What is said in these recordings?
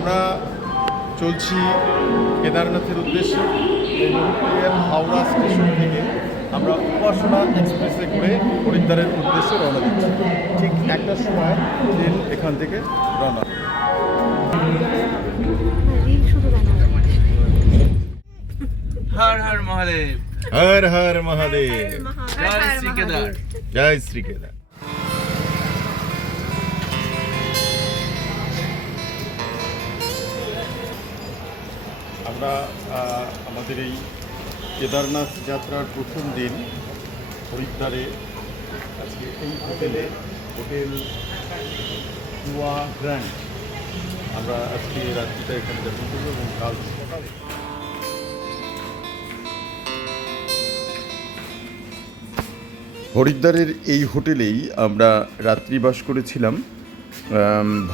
আমরা চলছি কেদারনাথের উদ্দেশ্যে। এই মুহূর্তে হাওড়া স্টেশন থেকে আমরা উপাসনা এক্সপ্রেসে করে হরিদ্বারের উদ্দেশ্যে রওনা দিচ্ছি। ঠিক একটার সময় ট্রেন এখান থেকে রওনা। হর হর মহাদেব, হর হর মহাদেব, জয় শ্রী কেদার। জয় শ্রী কেদার। আমরা আমাদের এই কেদারনাথ যাত্রার প্রথম দিন হরিদ্বারে আজকে এই হোটেল কুয়া গ্র্যান্ড আমরা আজকে রাত্রিটা এখানে যাপন করব এবং কাল সকালে হরিদ্বারের এই হোটেলেই আমরা রাত্রিবাস করেছিলাম।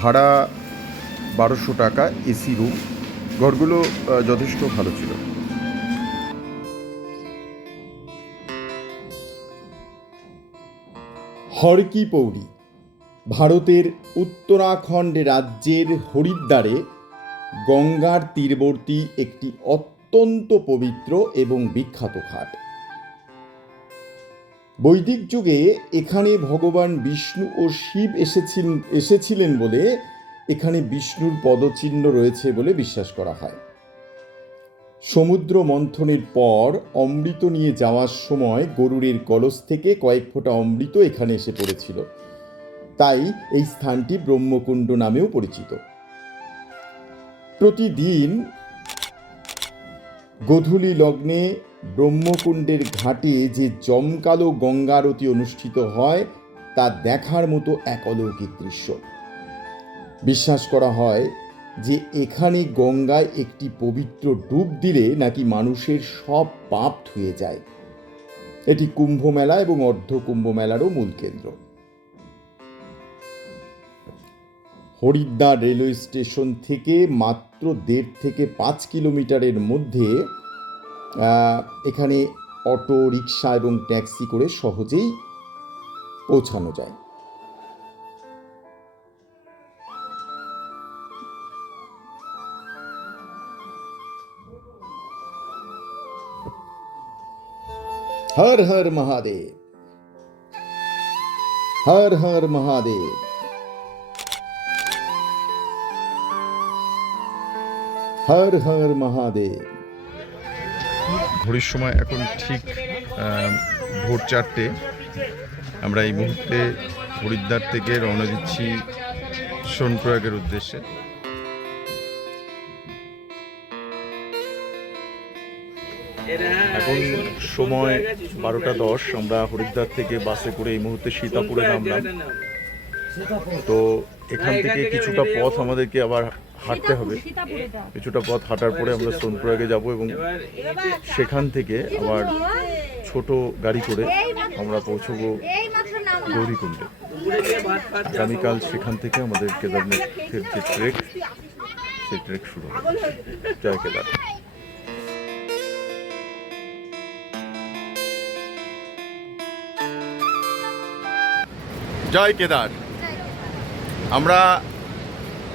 ভাড়া 1200 টাকা, এসি রুম। ঘরগুলো যথেষ্ট ভালো ছিল। হর কি পৌরি ভারতের উত্তরাখণ্ড রাজ্যের হরিদ্বারে গঙ্গার তীরবর্তী একটি অত্যন্ত পবিত্র এবং বিখ্যাত ঘাট। বৈদিক যুগে এখানে ভগবান বিষ্ণু ও শিব এসেছিলেন বলে এখানে বিষ্ণুর পদচিহ্ন রয়েছে বলে বিশ্বাস করা হয়। সমুদ্র মন্থনের পর অমৃত নিয়ে যাওয়ার সময় গরুড়ের কলস থেকে কয়েক ফোঁটা অমৃত এখানে এসে পড়েছিল, তাই এই স্থানটি ব্রহ্মকুণ্ড নামেও পরিচিত। প্রতিদিন গোধূলি লগ্নে ব্রহ্মকুণ্ডের ঘাটে যে জমকালো গঙ্গারতি অনুষ্ঠিত হয় তা দেখার মতো এক অলৌকিক দৃশ্য। বিশ্বাস করা হয় যে এখানে গঙ্গায় একটি পবিত্র ডুব দিলে নাকি মানুষের সব পাপ ধুয়ে যায়। এটি কুম্ভ মেলা এবং অর্ধ কুম্ভ মেলারও মূল কেন্দ্র। হরিদ্বার রেলওয়ে স্টেশন থেকে মাত্র 1.5 থেকে 5 কিলোমিটারের মধ্যে এখানে অটো, রিক্সা এবং ট্যাক্সি করে সহজেই পৌঁছানো যায়। হর হর মহাদেব, হর হর মহাদেব। হর হর মহাদেব। ঘড়ির সময় এখন ঠিক ভোর 4টে। আমরা এই মুহূর্তে হরিদ্বার থেকে রওনা দিচ্ছি সোনপ্রয়াগের উদ্দেশ্যে। এখন সময় 12টা 10। আমরা হরিদ্বার থেকে বাসে করে এই মুহূর্তে সীতাপুরে নামলাম। তো এখান থেকে কিছুটা পথ আমাদেরকে আবার হাঁটতে হবে। কিছুটা পথ হাঁটার পরে আমরা সোনপ্রয়াগে যাব এবং সেখান থেকে আবার ছোট গাড়ি করে আমরা পৌঁছবো গৌরীকুণ্ডে। আগামীকাল সেখান থেকে আমাদের কেদারনাথের যে ট্রেক, সেই ট্রেক শুরু হবে। জয় কেদার। জয় কেদার। আমরা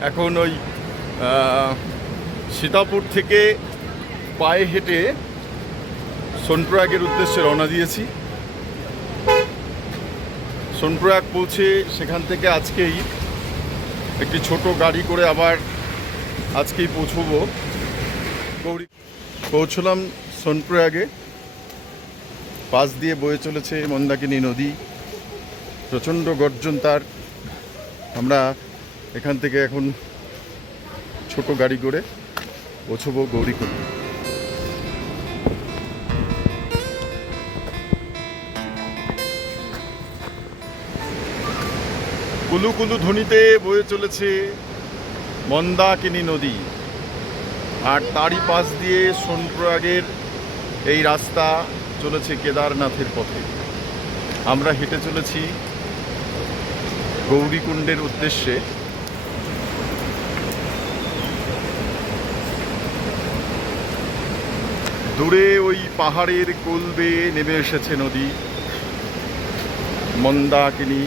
এখন ওই সীতাপুর থেকে পায়ে হেঁটে সোনপ্রয়াগের উদ্দেশ্যে রওনা দিয়েছি। সোনপ্রয়াগ পৌঁছে সেখান থেকে আজকেই একটি ছোট গাড়ি করে আবার আজকেই পৌঁছবো গৌরী। পৌঁছলাম সোনপ্রয়াগে। পাশ দিয়ে বয়ে চলেছে মন্দাকিনী নদী, প্রচণ্ড গর্জন তার। আমরা এখান থেকে এখন ছোট গাড়ি করে পৌঁছবো গৌরীকুণ্ড। কুলু কুলু ধ্বনিতে বয়ে চলেছে মন্দাকিনী নদী, আর তারই পাশ দিয়ে সোনপ্রয়াগের এই রাস্তা চলেছে কেদারনাথের পথে। আমরা হেঁটে চলেছি গৌরীকুণ্ডের উদ্দেশ্যে। দূরে ওই পাহাড়ের কোল বেয়ে নেমে এসেছে নদী মন্দাকিনী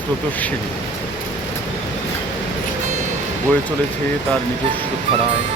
স্রোতস্বিনী। বয়ে চলেছে তার নিজস্ব ধারায়।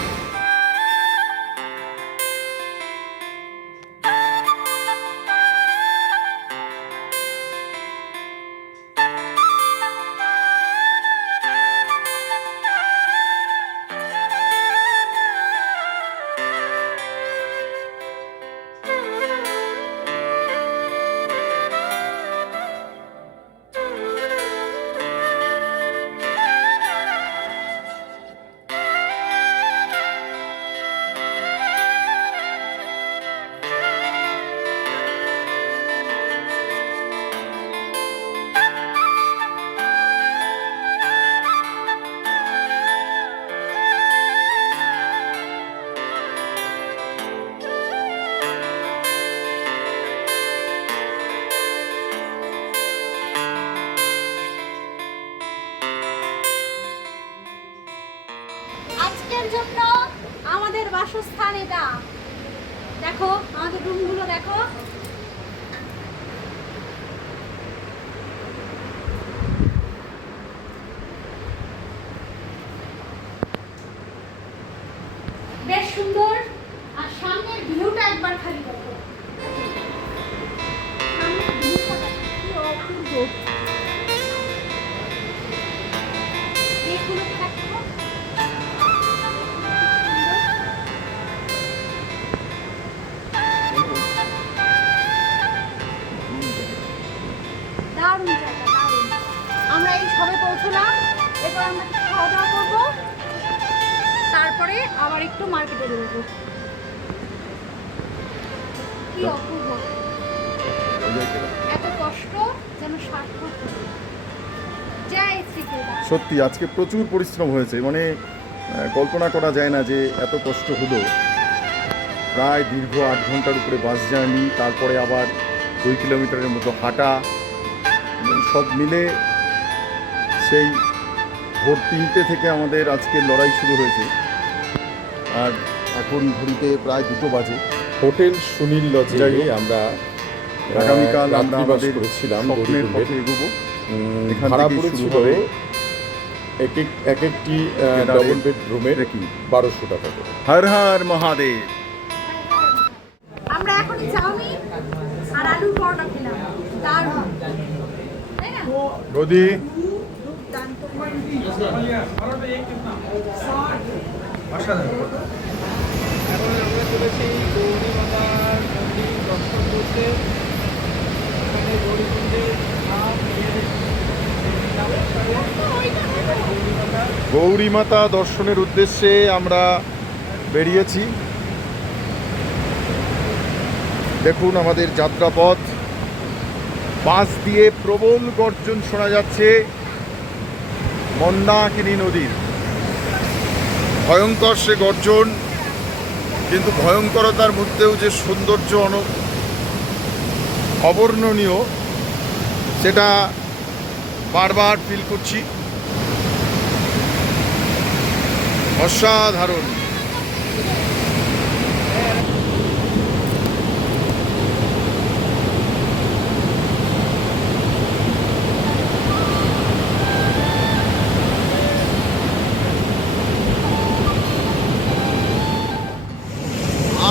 আজকের জন্য আমাদের বাসস্থান এটা। দেখো আমাদের রুমগুলো দেখো। বেশ সুন্দর। আর সামনের ভিউটা একবার খালি দেখো। সামনের ভিউটা দেখো, কি অপূর্ব। এগুলো দেখো। দারুণ জায়গা, দারুণ। আমরা এই সবে পৌঁছলাম, এরপর আমরা একটু খাওয়া দাওয়া করবো, তারপরে আবার একটু মার্কেটে বেরোবো। কি অপূর্ব, এত কষ্ট যেন সার্থক হলো। জয় শ্রীকেদার। সত্যি আজকে প্রচুর পরিশ্রম হয়েছে, মানে কল্পনা করা যায় না যে এত কষ্ট হলো। প্রায় দীর্ঘ 8 ঘন্টার উপরে বাস জার্নি, তারপরে আবার 2 কিলোমিটারের মতো হাঁটা, সব মিলে সেই ভোর 3টে থেকে আমাদের আজকের লড়াই শুরু হয়েছে। আর এখন ঘড়িতে প্রায় 2টো বাজে। হোটেল সুনীল লজে আমরা আগামীকাল আমরা রাত্রিবাস আমাদের করেছিলাম। স্বপ্নের পথে এগোবো। এখান ভাড়া থেকেই পড়েছিল শুরু হবে এক একটি ডবল বেডরুমের 1200 টাকা করে। হর হর মহাদেব। আমরা এখন চাউমিন আর আলুর পরোটা খেলাম, দারুণ তাই না? গদি দুর্দান্ত। অসাধারণ। এখন আমরা চলেছি গৌরী মাতার মন্দির দর্শন করতে। এখানে গৌরীকুণ্ডের নাম নিয়ে গৌরী মাতা দর্শনের উদ্দেশ্যে আমরা বেরিয়েছি। দেখুন আমাদের যাত্রাপথ, পাশ দিয়ে প্রবল গর্জন শোনা যাচ্ছে মন্দাকিনী নদীর। ভয়ঙ্কর সে গর্জন, কিন্তু ভয়ঙ্করতার মধ্যেও যে সৌন্দর্য অবর্ণনীয়, সেটা বারবার ফিল করছি। অসাধারণ।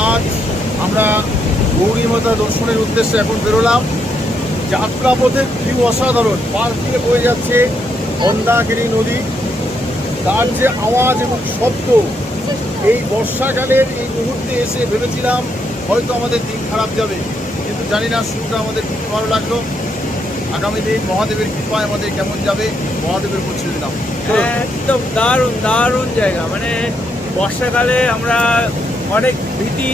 আজ আমরা গৌরী মাতা দর্শনের উদ্দেশ্যে এখন বেরোলাম। যাত্রাপথের ভিউ অসাধারণ, পাশ দিয়ে বয়ে যাচ্ছে মন্দাকিনী নদী। তার যে আওয়াজ এবং শব্দ, এই বর্ষাকালের এই মুহূর্তে এসে ভেবেছিলাম হয়তো আমাদের দিন খারাপ যাবে, কিন্তু জানি না শুরুটা আমাদের খুব ভালো লাগলো। আগামী দিন মহাদেবের কৃপায় আমাদের কেমন যাবে মহাদেবের উপর ছেড়ে দিলাম। একদম দারুণ দারুণ জায়গা। মানে বর্ষাকালে আমরা অনেক ভীতি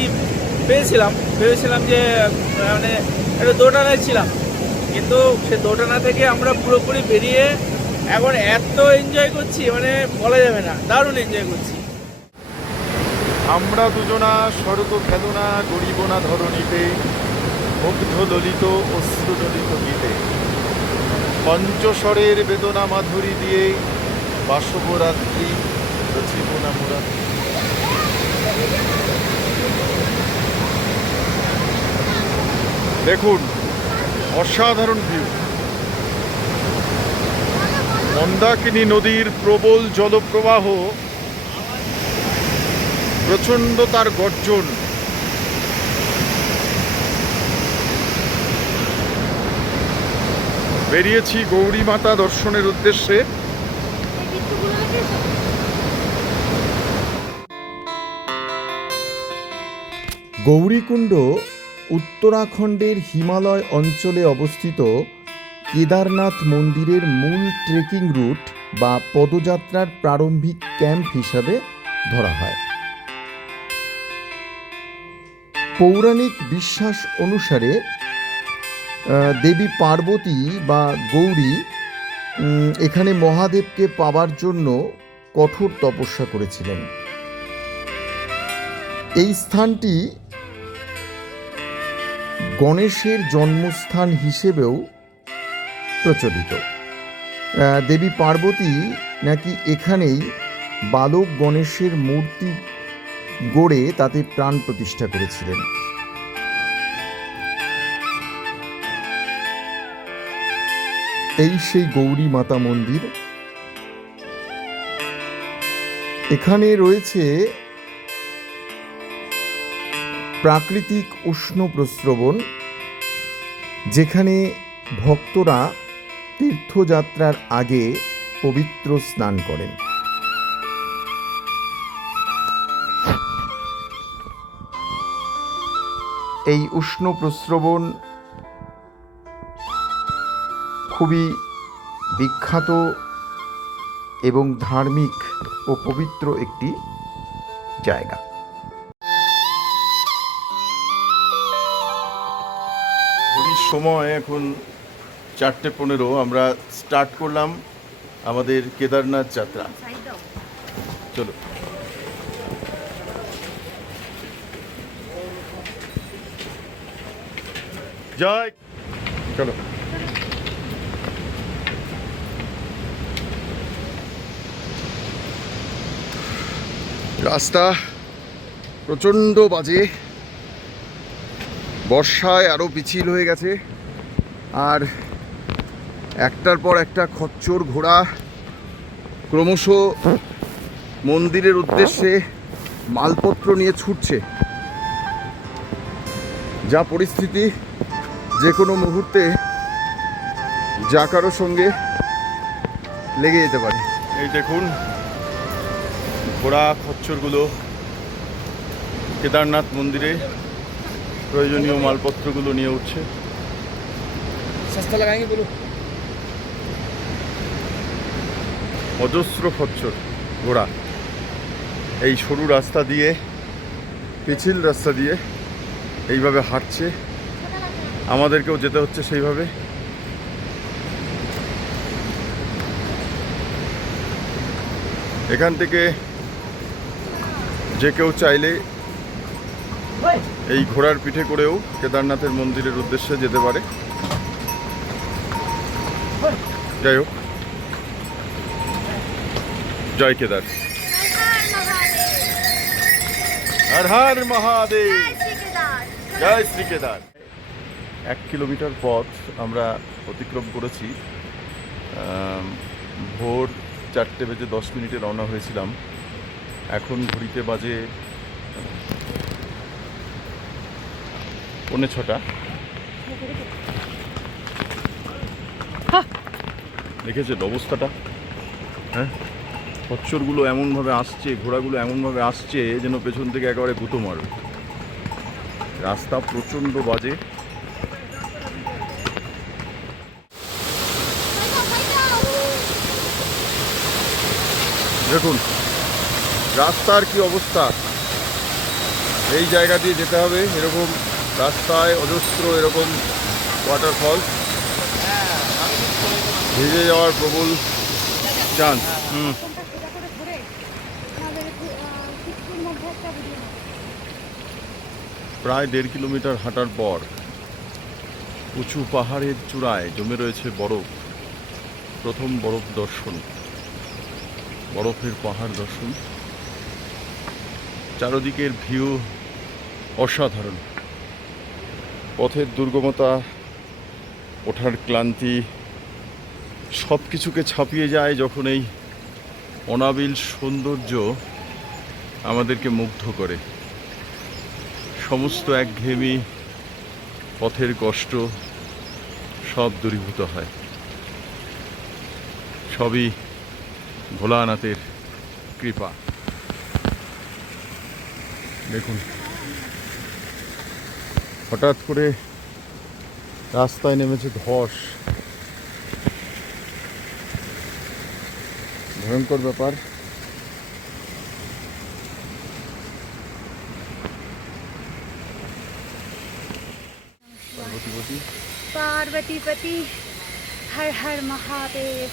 পেয়েছিলাম, ভেবেছিলাম যে মানে একটা দোটানায় ছিলাম, কিন্তু সে দোটানা থেকে আমরা পুরোপুরি বেরিয়ে এখন এত এনজয় করছি, মানে বলা যাবে না, দারুণ এনজয় করছি। আমরা দুজনা স্বর্গ খেদনা গরিব না ধরণীতে, মুগ্ধ দলিত অশ্রুদলিত গীতে, পঞ্চস্বরের বেদনা মাধুরী দিয়ে বাসবরাত্রি রচিব না মোরা। দেখুন অসাধারণ ভিউ। মন্দাকিনী নদীর প্রবল জলপ্রবাহ, প্রচণ্ড তার গর্জন। বেরিয়েছি গৌরী মাতা দর্শনের উদ্দেশ্যে। গৌরীকুণ্ড উত্তরাখণ্ডের হিমালয় অঞ্চলে অবস্থিত কেদারনাথ মন্দিরের মূল ট্রেকিং রুট বা পদযাত্রার প্রারম্ভিক ক্যাম্প হিসাবে ধরা হয়। পৌরাণিক বিশ্বাস অনুসারে দেবী পার্বতী বা গৌরী এখানে মহাদেবকে পাওয়ার জন্য কঠোর তপস্যা করেছিলেন। এই স্থানটি গণেশের জন্মস্থান হিসেবেও প্রচলিত। দেবী পার্বতী নাকি এখানেই বালক গণেশের মূর্তি গড়ে তাতে প্রাণ প্রতিষ্ঠা করেছিলেন। এই সেই গৌরী মাতা মন্দির। এখানে রয়েছে প্রাকৃতিক উষ্ণ প্রস্রবণ, যেখানে ভক্তরা তীর্থযাত্রার আগে পবিত্র স্নান করেন। এই উষ্ণ প্রস্রবণ খুবই বিখ্যাত এবং ধার্মিক ও পবিত্র একটি জায়গা। ঘড়ির সময় এখন 4:15। আমরা স্টার্ট করলাম আমাদের কেদারনাথ যাত্রা। চলো। জয়। চলো। রাস্তা প্রচণ্ড বাজে, বর্ষায় আরও পিছিল হয়ে গেছে, আর একটার পর একটা খচ্চর ঘোড়া ক্রমশ মন্দিরের উদ্দেশ্যে মালপত্র নিয়ে ছুটছে। যা পরিস্থিতি, যে কোনো মুহূর্তে যা কারো সঙ্গে লেগে যেতে পারে। এই দেখুন ঘোড়া খচ্চরগুলো কেদারনাথ মন্দিরে প্রয়োজনীয় মালপত্রগুলো নিয়ে উঠছে। সস্তা লাগাएंगे বলো। অজস্র খচ্চর ঘোড়া এই সরু রাস্তা দিয়ে, পিছিল রাস্তা দিয়ে এইভাবে হাঁটছে। আমাদেরকেও যেতে হচ্ছে সেইভাবে। এখান থেকে যে কেউ চাইলে এই ঘোড়ার পিঠে করেও কেদারনাথের মন্দিরের উদ্দেশ্যে যেতে পারে। যাই হোক, জয় কেদার, হর হর মহাদেব, জয় শ্রী কেদার। 1 কিলোমিটার পথ আমরা অতিক্রম করেছি। ভোর 4:10 রওনা হয়েছিলাম। এখন ঘড়িতে বাজে 5:45। দেখেছেন অবস্থাটা? হ্যাঁ, খচ্চরগুলো এমনভাবে আসছে, ঘোড়াগুলো এমনভাবে আসছে যেন পেছন থেকে একেবারে গুঁতো মারবে। রাস্তা প্রচণ্ড বাজে। দেখুন রাস্তার কি অবস্থা। এই জায়গা দিয়ে যেতে হবে। এরকম রাস্তায় অজস্র এরকম ওয়াটারফল, ভিজে যাওয়ার প্রবল চান্স। প্রায় 1.5 কিলোমিটার হাঁটার পর উঁচু পাহাড়ের চূড়ায় জমে রয়েছে বরফ। প্রথম বরফ দর্শন, বরফের পাহাড় দর্শন। চারদিকের ভিউ অসাধারণ। পথের দুর্গমতা, ওঠার ক্লান্তি, সব কিছুকে ছাপিয়ে যায় যখন এই অনাবিল সৌন্দর্য আমাদেরকে মুগ্ধ করে। সমস্ত একঘেয়েমি, পথের কষ্ট সব দূরীভূত হয়। সবই ভোলানাথের কৃপা। দেখুন, হঠাৎ করে রাস্তায় নেমেছে ধস, ভয়ঙ্কর ব্যাপার। पार्वतीपति हर हर महादेव।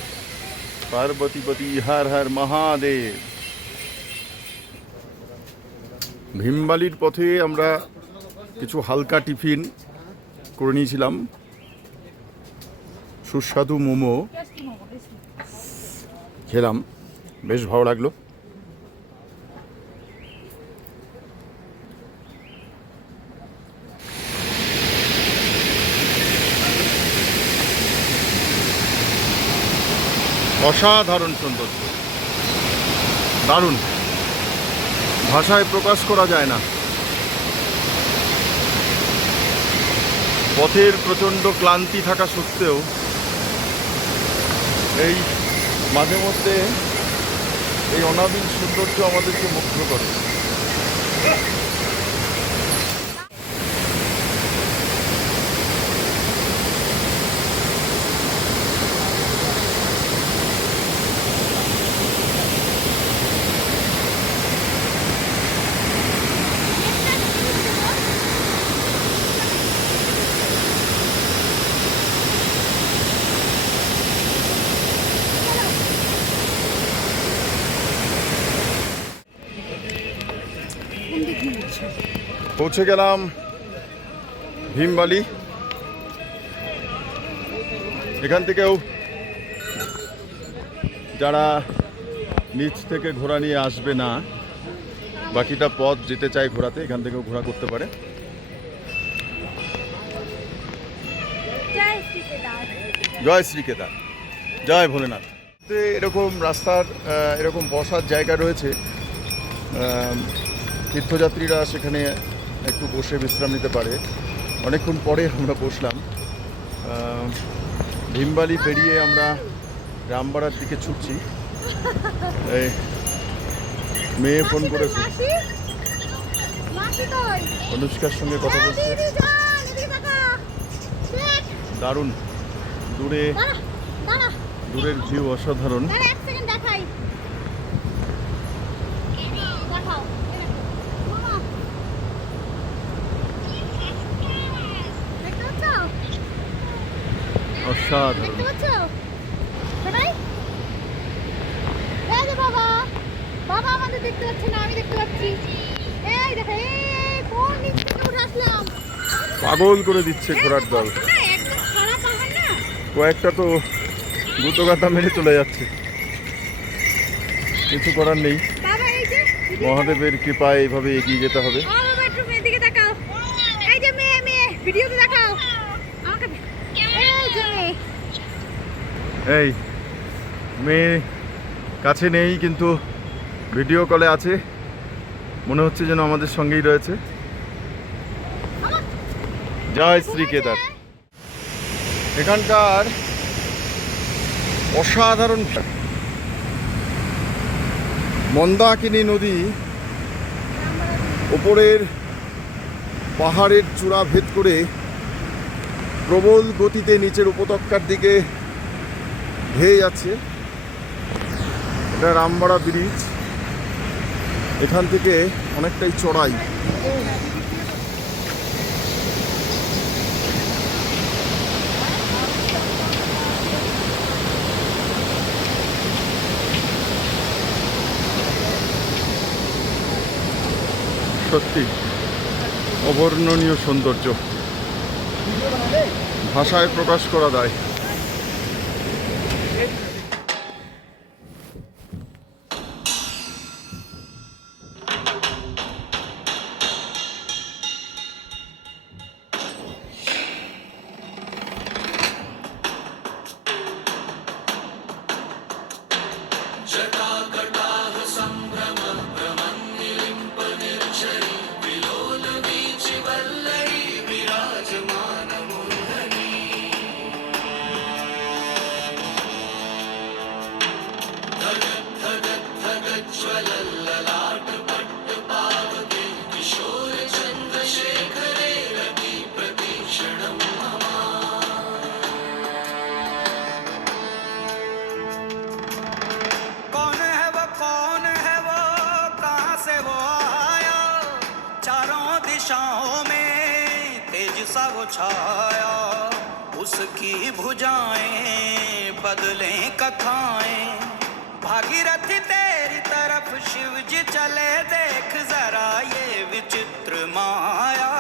পার্বতীপতি হর হর মহাদেব। ভীমবালির পথে আমরা কিছু হালকা টিফিন করে নিয়েছিলাম। সুস্বাদু মোমো খেলাম, বেশ ভালো লাগলো। অসাধারণ সৌন্দর্য, দারুণ, ভাষায় প্রকাশ করা যায় না। পথের প্রচণ্ড ক্লান্তি থাকা সত্ত্বেও এই মাঝে মধ্যে এই অনাবিল সৌন্দর্য আমাদেরকে মুগ্ধ করে। পৌঁছে গেলাম ভীমবালি। এখান থেকেও যারা নিচ থেকে ঘোড়া নিয়ে আসবে না, বাকিটা পথ যেতে চায় ঘোড়াতে, এখান থেকেও ঘোড়া করতে পারে। জয় শ্রী কেদার, জয় ভোলেনাথ। এরকম রাস্তার এরকম বসার জায়গা রয়েছে, তীর্থযাত্রীরা সেখানে একটু বসে বিশ্রাম নিতে পারে। অনেকক্ষণ পরে আমরা বসলাম। ভীমবালি পেরিয়ে আমরা রামবাড়ার দিকে ছুটছি। এই মেয়ে ফোন করেছে, অনুষ্কার সঙ্গে কথা বলছে। দারুণ, দূরের ভিউ অসাধারণ। অসাধারণ। বাবা আমাদের দেখতে পাচ্ছে না, আমি দেখতে পাচ্ছি। এই দেখো, এই কোন নিচ থেকে উঠে আসলাম। পাগল করে দিচ্ছে ঘোড়ার দল। একদম খারাপ পাহাড় না, কয়েকটা তো দ্রুতগাথা মেরে চলে যাচ্ছে, কিছু করার নেই। বাবা এই যে মহাদেবের কৃপায় এইভাবে এগিয়ে যেতে হবে। বাবা একটু মেয়ের দিকে তাকাও। এই যে মেয়ে, মেয়ে ভিডিওতে দেখাও আমাকে। এই যে এই মেয়ে কাছে নেই, কিন্তু ভিডিও কলে আছে, মনে হচ্ছে যেন আমাদের সঙ্গেই রয়েছে। জয় শ্রী কেদার। এখানকার অসাধারণ মন্দাকিনী নদী ওপরের পাহাড়ের চূড়া ভেদ করে প্রবল গতিতে নিচের উপত্যকার দিকে ধেয়ে যাচ্ছে। এটা রামবাড়া ব্রিজ, এখান থেকে অনেকটাই চড়াই। সত্যি অবর্ণনীয় সৌন্দর্য, ভাষায় প্রকাশ করা যায়। छाया उसकी भुजाएं बदलें कथाएं भागीरथी तेरी तरफ शिव जी चले देख जरा ये विचित्र माया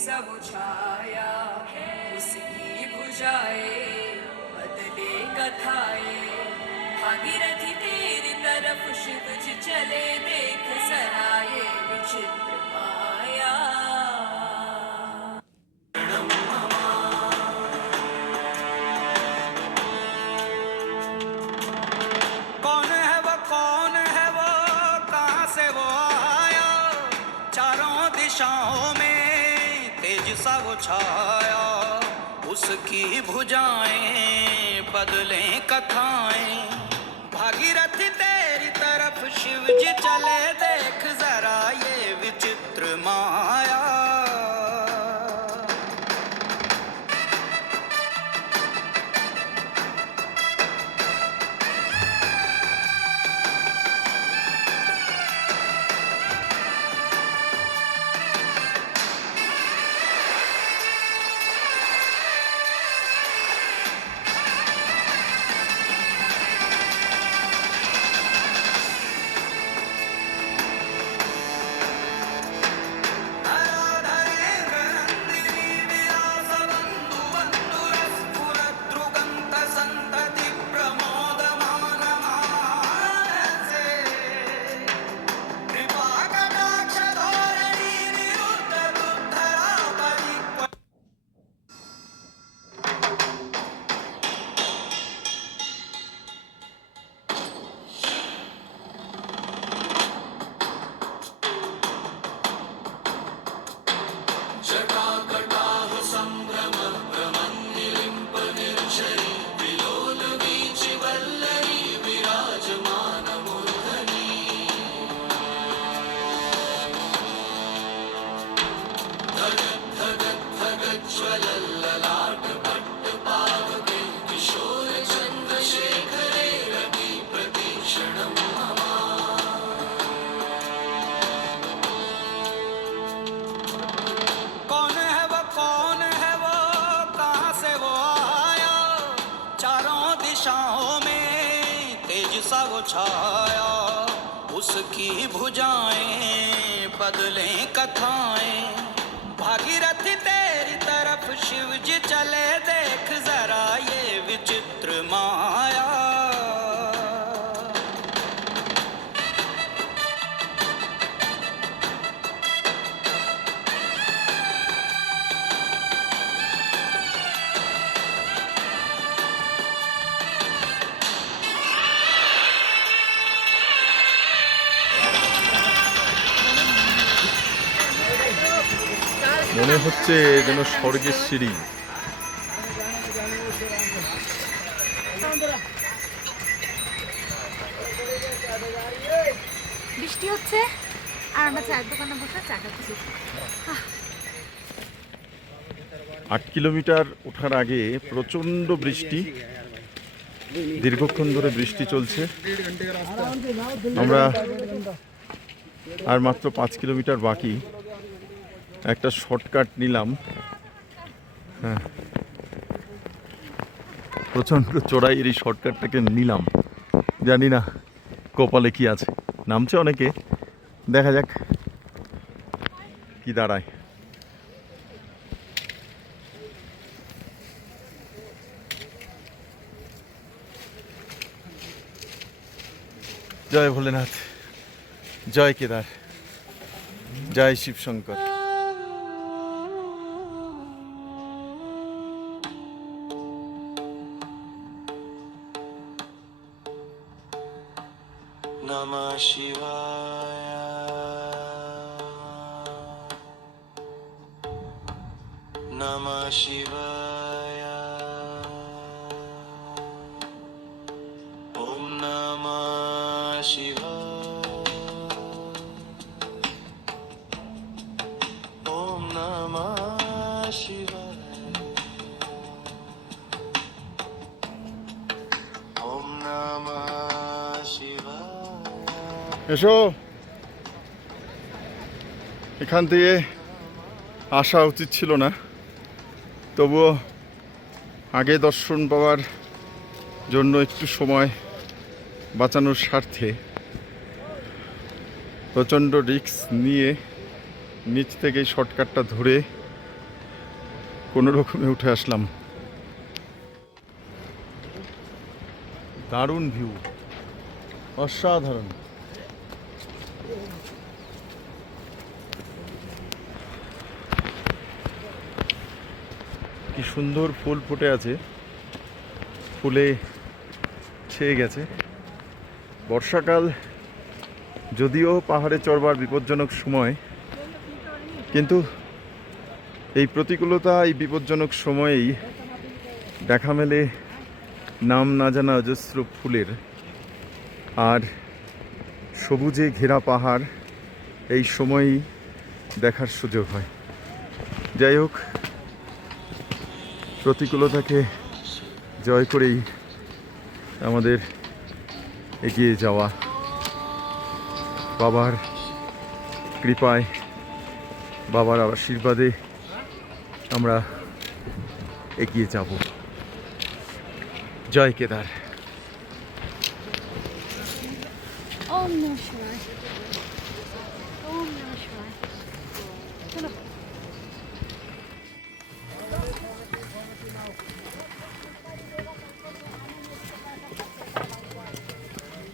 सब छाया उसकी भुजाए बदले कथाएं भागीरथी तेरी तरफ शिव जी चले देख जरा ये विचित्र माया कौन है वो कहाँ से वो आया चारों दिशाओं में तेज सा वो छाया उसकी भुजाएं बदलें कथाएं भागीरथी तेरी तरफ शिव जी चले देख जरा ये विचित्र माया छाया उसकी भुजाएं बदलें कथाएं भागीरथी तेरी तरफ शिव जी चले देख जरा ये विचित्र माया মনে হচ্ছে যেন স্বর্গের সিঁড়ি। বৃষ্টি হচ্ছে আর আমরা চায়ের দোকানে বসে চা খাচ্ছি। 8 কিলোমিটার ওঠার আগে প্রচণ্ড বৃষ্টি, দীর্ঘক্ষণ ধরে বৃষ্টি চলছে। আমরা আর মাত্র 5 কিলোমিটার বাকি, একটা শর্টকাট নিলাম। হ্যাঁ, প্রচণ্ড চড়াইয়ের এই শর্টকাটটাকে নিলাম, জানি না কপালে কি আছে। নামছে অনেকে, দেখা যাক কি দাঁড়ায়। জয় ভোলেনাথ, জয় কেদার, জয় শিবশঙ্কর। नमः शिवाय नमः शिवाय ॐ नमः शिवाय ॐ नमः शिवाय ॐ नमः शिवाय। এসো, এখান থেকে আসা উচিত ছিল না, তবুও আগে দর্শন পাওয়ার জন্য একটু সময় বাঁচানোর স্বার্থে প্রচণ্ড রিস্ক নিয়ে নিচ থেকে শর্টকাটটা ধরে কোনো রকমে উঠে আসলাম। দারুণ ভিউ, অসাধারণ। কি সুন্দর ফুল ফুটে আছে, ফুলে ছেয়ে গেছে। বর্ষাকাল যদিও পাহাড়ে চড়বার বিপজ্জনক সময়, কিন্তু এই প্রতিকূলতা, এই বিপজ্জনক সময়েই দেখা মেলে নাম না জানা অজস্র ফুলের, আর সবুজে ঘেরা পাহাড় এই সময়ই দেখার সুযোগ হয়। যাই হোক, প্রতিকূলতাকে জয় করেই আমাদের এগিয়ে যাওয়া, বাবার কৃপায়, বাবার আশীর্বাদে আমরা এগিয়ে যাব। জয় কেদার। ওম নমঃ শিবায়, ওম নমঃ শিবায়। চলো।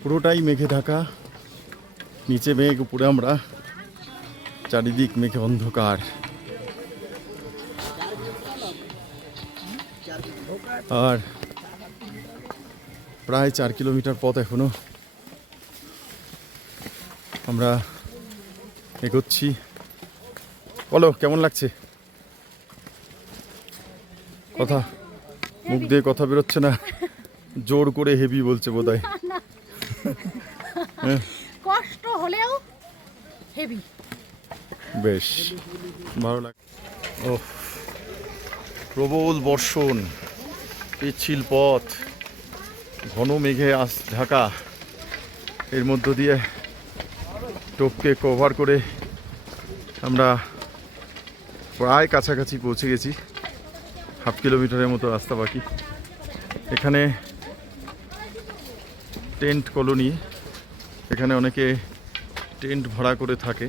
পুরোটাই মেঘে ঢাকা, নিচে মেঘ, উপরে আমরা, চারিদিক মেঘে অন্ধকার। আর প্রায় 4 কিলোমিটার পথ এখনো আমরা এগোচ্ছি। বলো কেমন লাগছে? কথা মুখ দিয়ে কথা বেরোচ্ছে না, জোর করে হেভি বলছে বোধহয়। কষ্ট হলেও হেভি, বেশ ভালো লাগে। ও, প্রবল বর্ষণ, পিচ্ছিল পথ, ঘন মেঘে ঢাকা, এর মধ্য দিয়ে টোপকে কভার করে আমরা প্রায় কাছাকাছি পৌঁছে গেছি। 1/2 কিলোমিটারের মতো রাস্তা বাকি। এখানে টেন্ট কলোনি, এখানে অনেকে টেন্ট ভাড়া করে থাকে।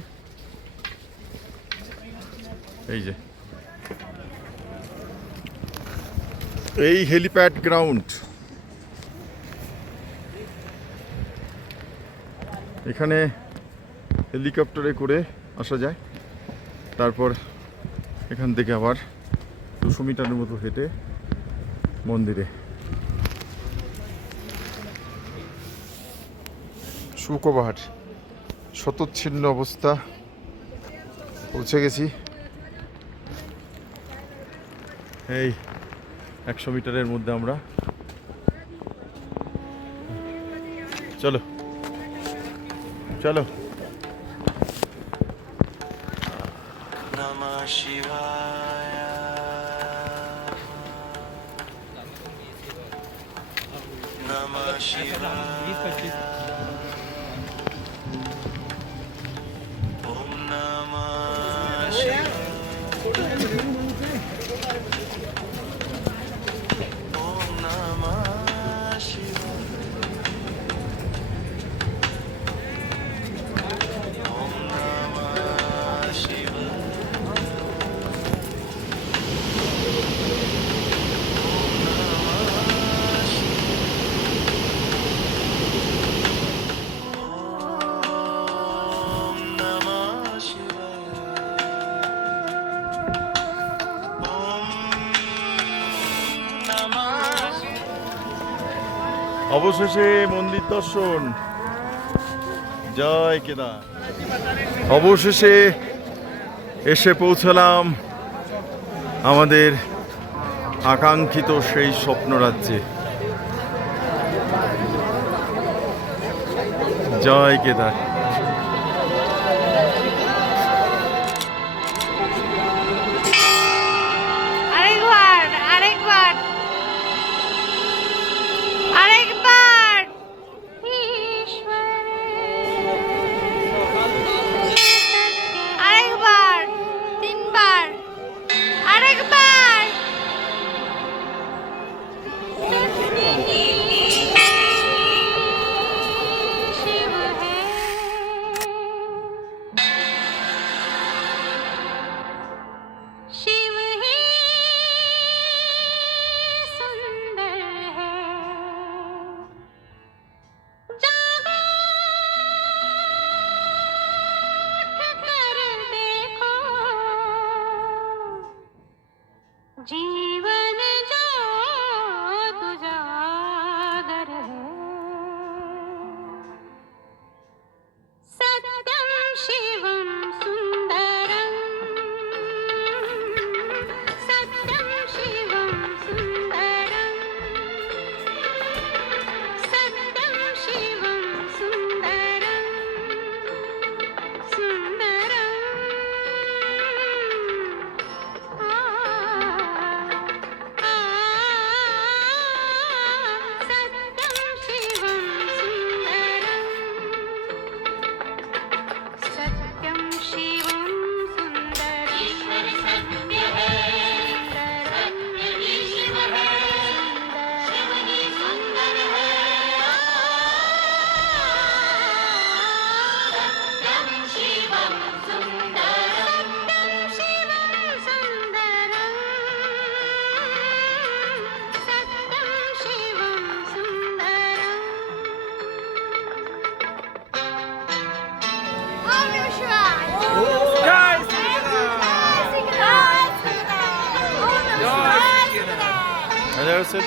এই যে এই হেলিপ্যাড গ্রাউন্ড, এখানে হেলিকপ্টারে করে আসা যায়। তারপর এখান থেকে আবার 200 মিটারের মতো হেঁটে মন্দিরে। শুকোবাহার শতচ্ছিন্ন অবস্থা, পৌঁছে গেছি। এই 100 মিটারের মধ্যে আমরা। চলো চলো। Namah Shivaya. Namah Shivaya. Om Namah Shivaya. Om Namah Shivaya. Om Namah Shivaya. Om Namah Shivaya. Om Namah Shivaya. অবশেষে মন্দির দর্শন। জয় কেদার। অবশেষে এসে পৌঁছলাম আমাদের আকাঙ্ক্ষিত সেই স্বপ্ন রাজ্যে। জয় কেদার। আরেকবার আরেকবার আরেকবার আরেকবার 3 বার আরেকবার शिव है शिव ही सुंदर है जागो उठ कर देखो जीवन जो तुजागर है सत्यम शिवम सुंदरम सत्यम शिवम सुंदरम सत्यम शिवम सुंदरम सुंदरम सत्यम शिवम सुंदरम सत्यम शिवम सुंदरम ईश्वर सत्य है सत्य ईश्वर है शिव ही सुंदर है सत्यम शिवम सुंदरम सत्यम शिवम सुंदरम सत्यम शिवम सुंदरम ओम नमः शिवाय জয় Hello, sir.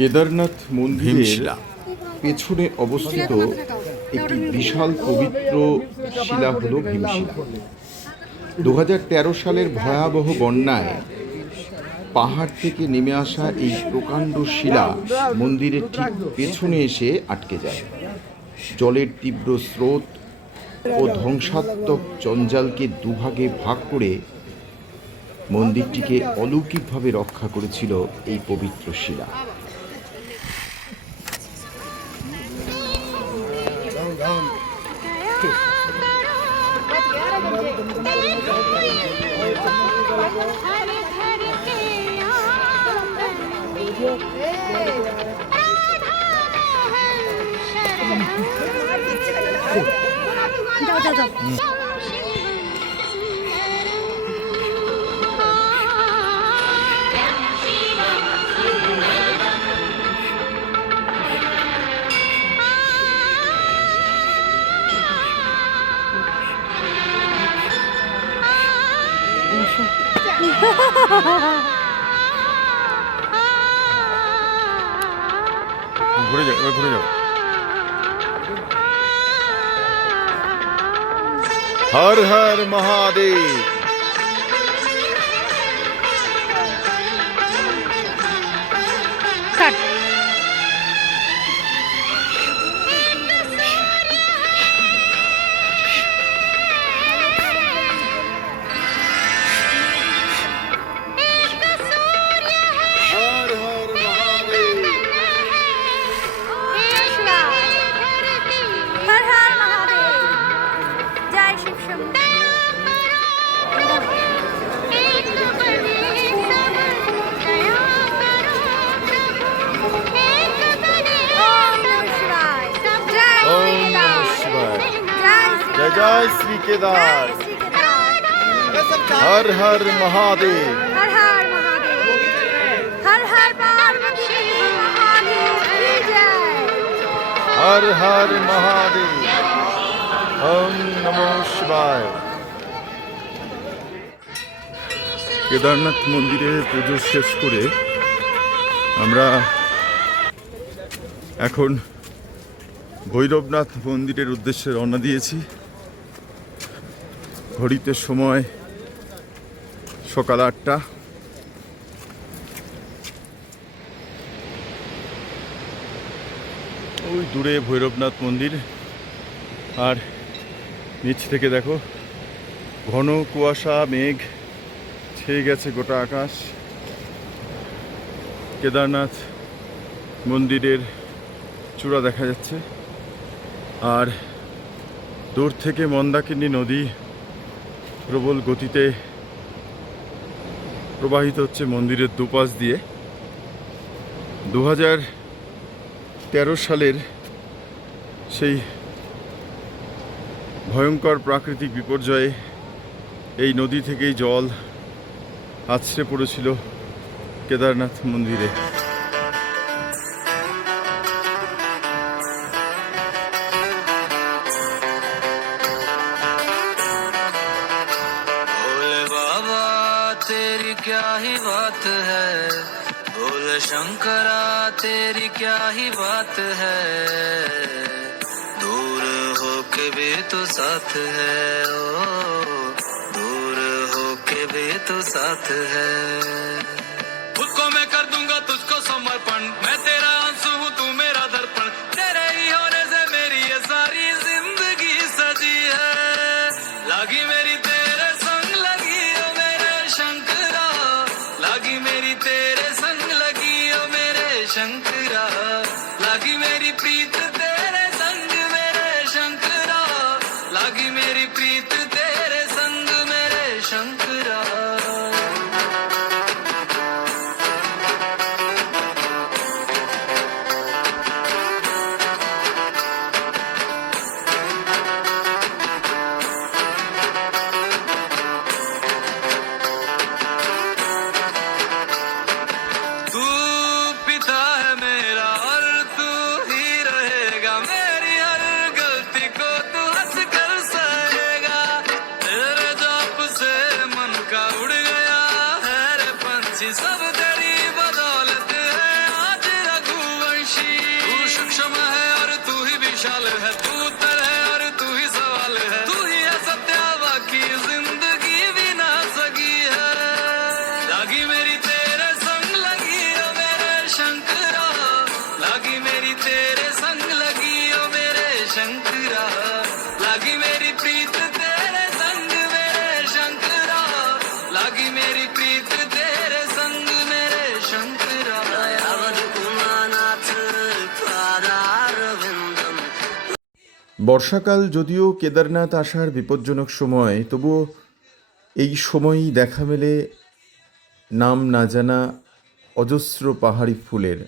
কেদারনাথ মন্দিরের ভীমশিলা। পেছনে অবস্থিত একটি বিশাল পবিত্র শিলা হল ভীমশিলা। 2013 সালের ভয়াবহ বন্যায় পাহাড় থেকে নেমে আসা এই প্রকাণ্ড শিলা মন্দিরের ঠিক পেছনে এসে আটকে যায়। জলের তীব্র স্রোত ও ধ্বংসাত্মক জঞ্জালকে দুভাগে ভাগ করে মন্দিরটিকে অলৌকিকভাবে রক্ষা করেছিল এই পবিত্র শিলা। ঘুরে যাও, এবার ঘুরে যাও। হর হর মহাদেব। हर हर महादेव, जय शिव शंभू। ओम नमः शिवाय, जय ओम नमः शिवाय। जय जय श्री केदार। श्री केदार। हर हर महादेव। हर हर महादेव, हर हर पार्वती महादेव की जय। हर हर महादेव। ओम नमः शिवाय। কেদারনাথ মন্দিরে পুজো শেষ করে আমরা এখন ভৈরবনাথ মন্দিরের উদ্দেশ্যে রওনা দিয়েছি। ঘড়িতে সময় সকাল 8টা। ওই দূরে ভৈরবনাথ মন্দির, আর নিচ থেকে দেখো ঘন কুয়াশা, মেঘ ছেয়ে গেছে গোটা আকাশ। কেদারনাথ মন্দিরের চূড়া দেখা যাচ্ছে, আর দূর থেকে মন্দাকিনী নদী প্রবল গতিতে প্রবাহিত হচ্ছে মন্দিরের দুপাশ দিয়ে। 2013 সালের সেই ভয়ঙ্কর প্রাকৃতিক বিপর্যয়ে এই নদী থেকেই জল আছড়ে পড়েছিল কেদারনাথ মন্দিরে। भोले बाबा तेरी क्या ही बात है, भोले शंकरा तेरी क्या ही बात है, दूर होके भी तो साथ है, ओ दूर होके भी तो साथ है। खुद को मैं कर दूंगा तुझको समर्पण, मैं तेरा आंसू हूँ तू मेरा दर्पण, तेरे ही होने से मेरी ये सारी जिंदगी सजी है, लागी मेरी तेरे संग लगी ओ मेरे शंकरा, लागी मेरी तेरे संग लगी ओ मेरे शंकरा, लागी मेरी प्रीत तेरे संग मेरे शंकरा, लागी मेरी प्रीत तेरे संग मेरे शंकरा। मशाल है, तू तर है और तू ही सवाल है, तू ही है सत्या बाकी जिंदगी भी ना सकी है। लागी मेरी तेरे संग लगी ओ मेरे शंकरा, लागी मेरी तेरे संग लगी ओ मेरे शंकरा, लागी मेरी प्रीत तेरे संग मेरे शंकरा, लागी मेरी प्रीत तेरे संग मेरे शंकरा। বর্ষাকাল যদিও কেদারনাথ আসার বিপজ্জনক সময়, তবুও এই সময়ই দেখা মেলে নাম না জানা অজস্র পাহাড়ি ফুলের।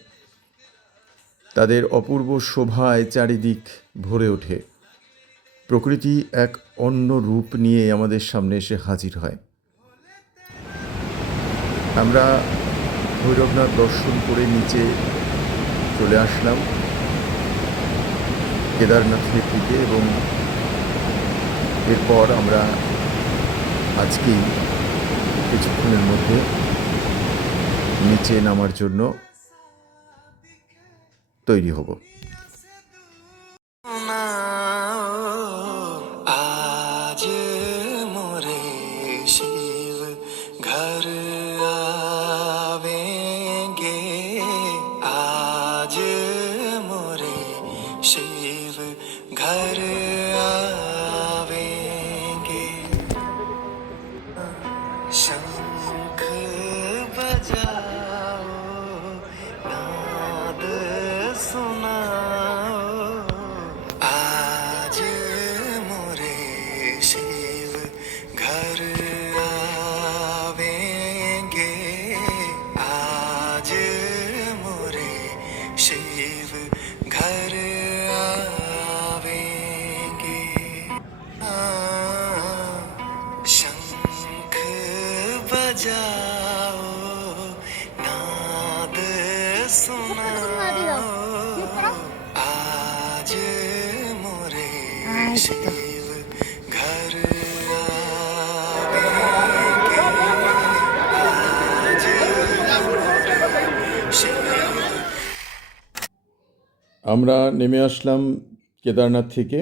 তাদের অপূর্ব শোভায় চারিদিক ভরে ওঠে। প্রকৃতি এক অন্য রূপ নিয়ে আমাদের সামনে এসে হাজির হয়। আমরা ভৈরবনাথ দর্শন করে নিচে চলে আসলাম কেদারনাথের দিকে, এবং এরপর আমরা আজকেই কিছুক্ষণের মধ্যে নিচে নামার জন্য তৈরি হব। आज मोरे शिव घर आवेंगे, आज मोरे शिव घर आवेंगे, शंख बजाओ नाद सुनाओ, आज मोरे शिव घर आवेंगे, आज मोरे शिव घर आवेंगे। शंख बजाओ नाद सुनाओ, आज मोरे शिव घर आवेंगे, आज मोरे शिव। আমরা নেমে আসলাম কেদারনাথ থেকে।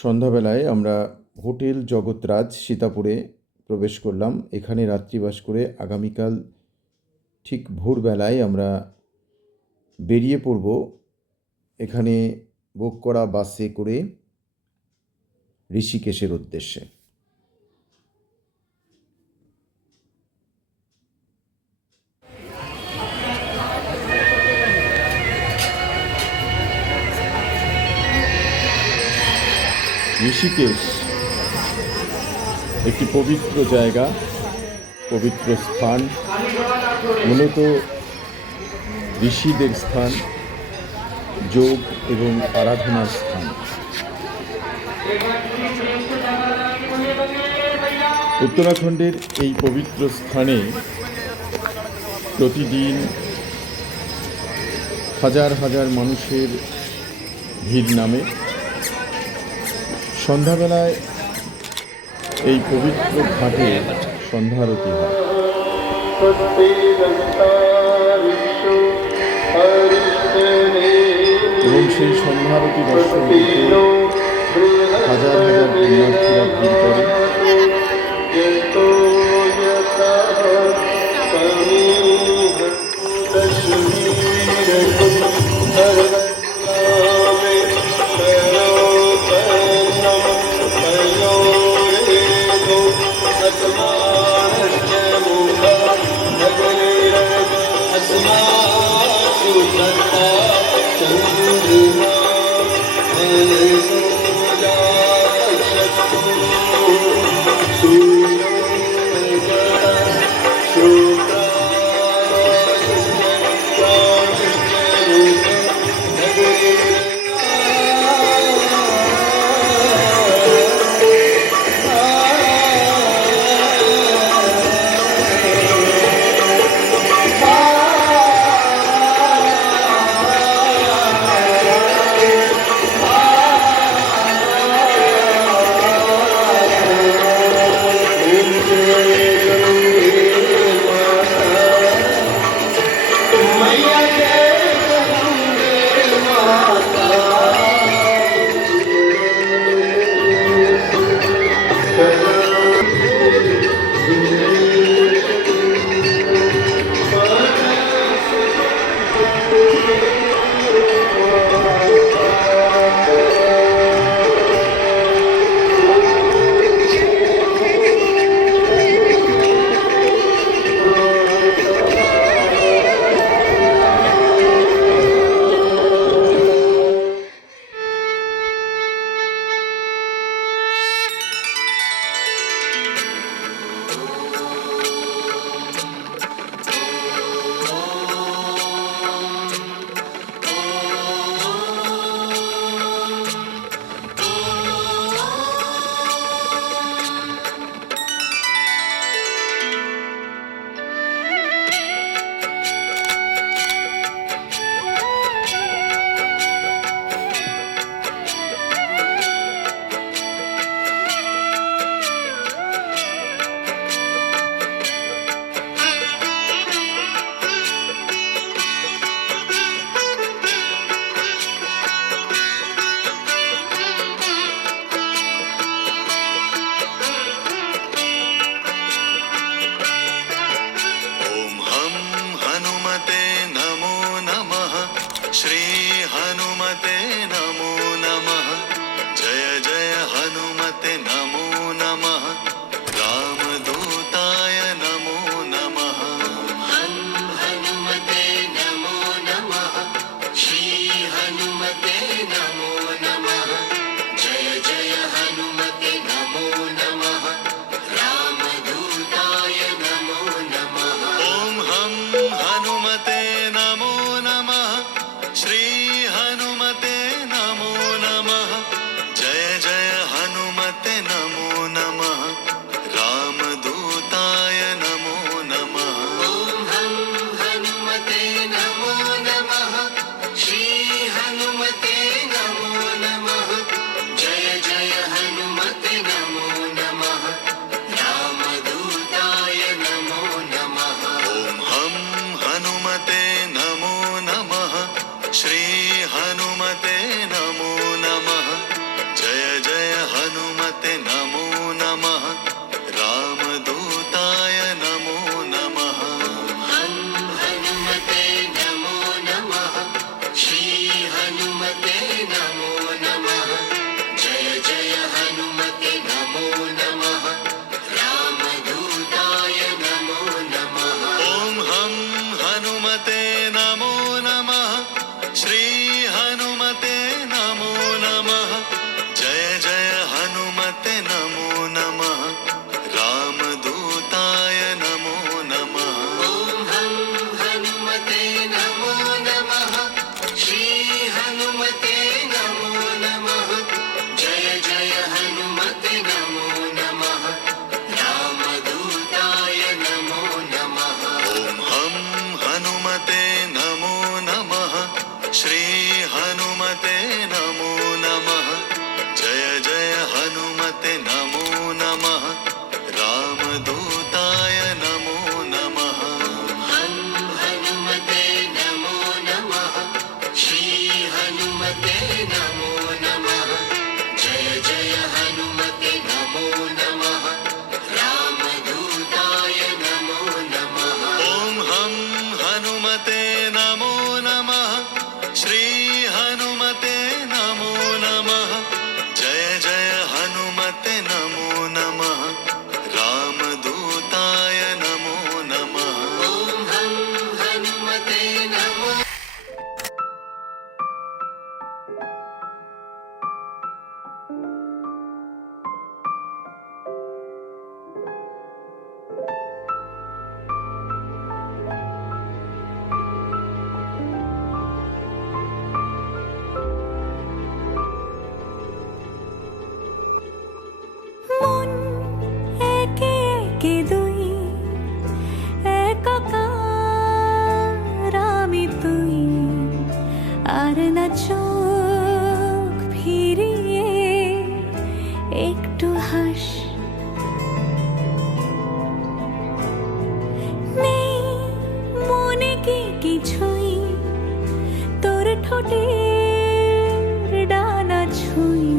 সন্ধ্যাবেলায় আমরা হোটেল জগৎরাজ সীতাপুরে প্রবেশ করলাম। এখানে রাত্রিবাস করে আগামীকাল ঠিক ভোরবেলায় আমরা বেরিয়ে পড়ব এখানে বুক করা বাসে করে ঋষিকেশের উদ্দেশ্যে। ঋষিকেশ একটি পবিত্র জায়গা, পবিত্র স্থান, মূলত ঋষিদের স্থান, যোগ এবং আরাধনার স্থান। উত্তরাখণ্ডের এই পবিত্র স্থানে প্রতিদিন হাজার হাজার মানুষের ভিড় নামে। সন্ধ্যাবেলায় এই পবিত্র ঘাটে সন্ধ্যারতি হয়। এবং সেই সন্ধ্যারতি দর্শন করতে হাজার হাজার পুণ্যার্থীরা ভিড় করে। चंद्रमा हनुमते नमो नमः जय जय हनुमते नमो नमः रामदूताय नमो नमः ॐ हम हनुमते नमो नमः श्री हनुमते नमो नमः जय जय हनुमते नमो नमः रामदूताय नमो नमः ॐ हम हनुमते नमो মন একে একে দুই একাকার আমি তুই আর না চোখ ফিরিয়ে একটু হাস নেই মনে কি কিছুই তোর ঠোঁটের ডানা ছুঁই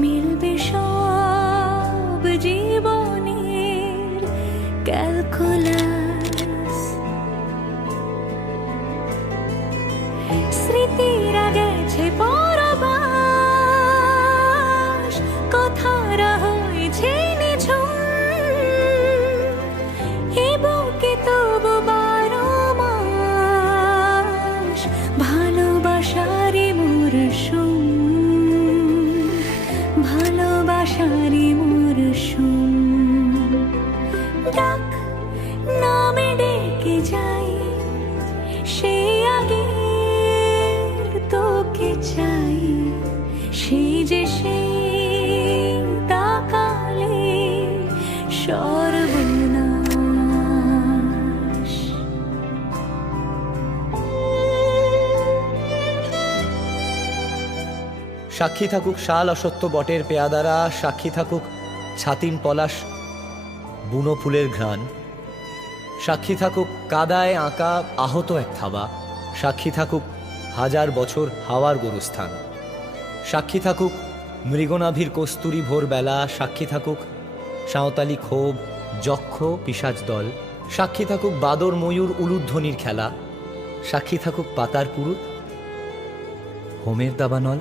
মিলবে সব জীবনের ক্যালকুলাস স্মৃতিরা গেছে পরবাস কথারা হয়েছে নিঝুম এ বুকে তবু 12 মাস ভালোবাসারই মরশুম ভালোবাসারই মরশুম ডাক নামে ডেকে যাই সে আগের তোকে চাই সে যে সেই তাকালে সর্বনাশ সাক্ষী থাকুক শাল অসত্য বটের পেয়াদারা, সাক্ষী থাকুক ছাতিম পলাশ বুনো ফুলের ঘ্রাণ, সাক্ষী থাকুক কাদায় আঁকা আহত এক থাবা, সাক্ষী থাকুক হাজার বছর হাওয়ার গোরস্থান, সাক্ষী থাকুক মৃগনাভির কস্তুরী ভোরবেলা, সাক্ষী থাকুক সাঁওতালি ক্ষোভ যক্ষ পিশাচ দল, সাক্ষী থাকুক বাদর ময়ূর উলুধ্বনির খেলা, সাক্ষী থাকুক পাতার পুরুত হোমের দাবানল।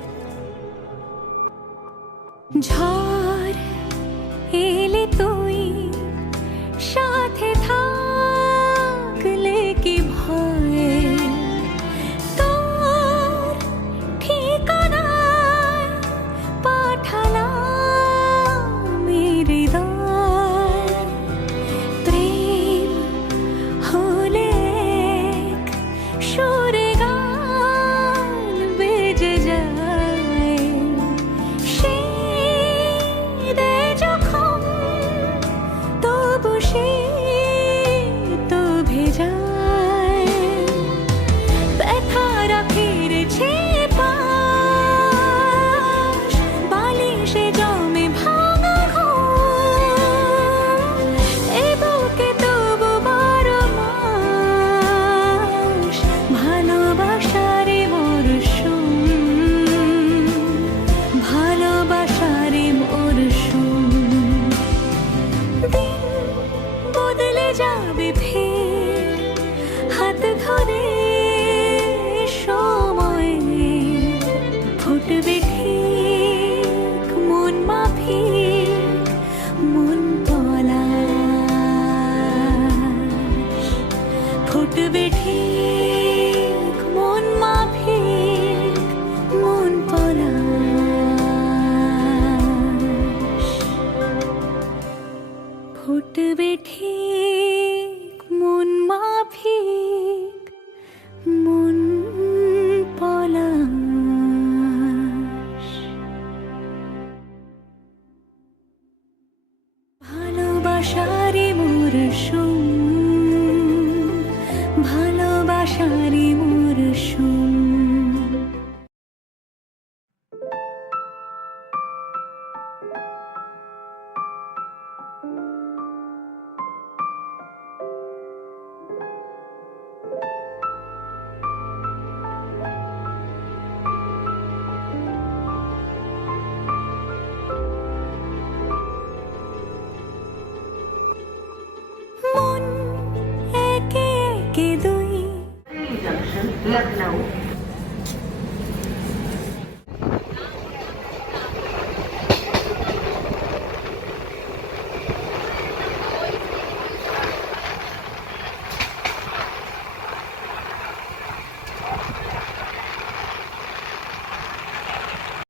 ঝড় এলে তুই সাথে থাকলে কি ভয় তোর ঠিকানায় পাঠালাম হৃদয় প্রেম হলে এক সুরে গান বেজে যায় সেই একে একে দুই जंक्शन लखनऊ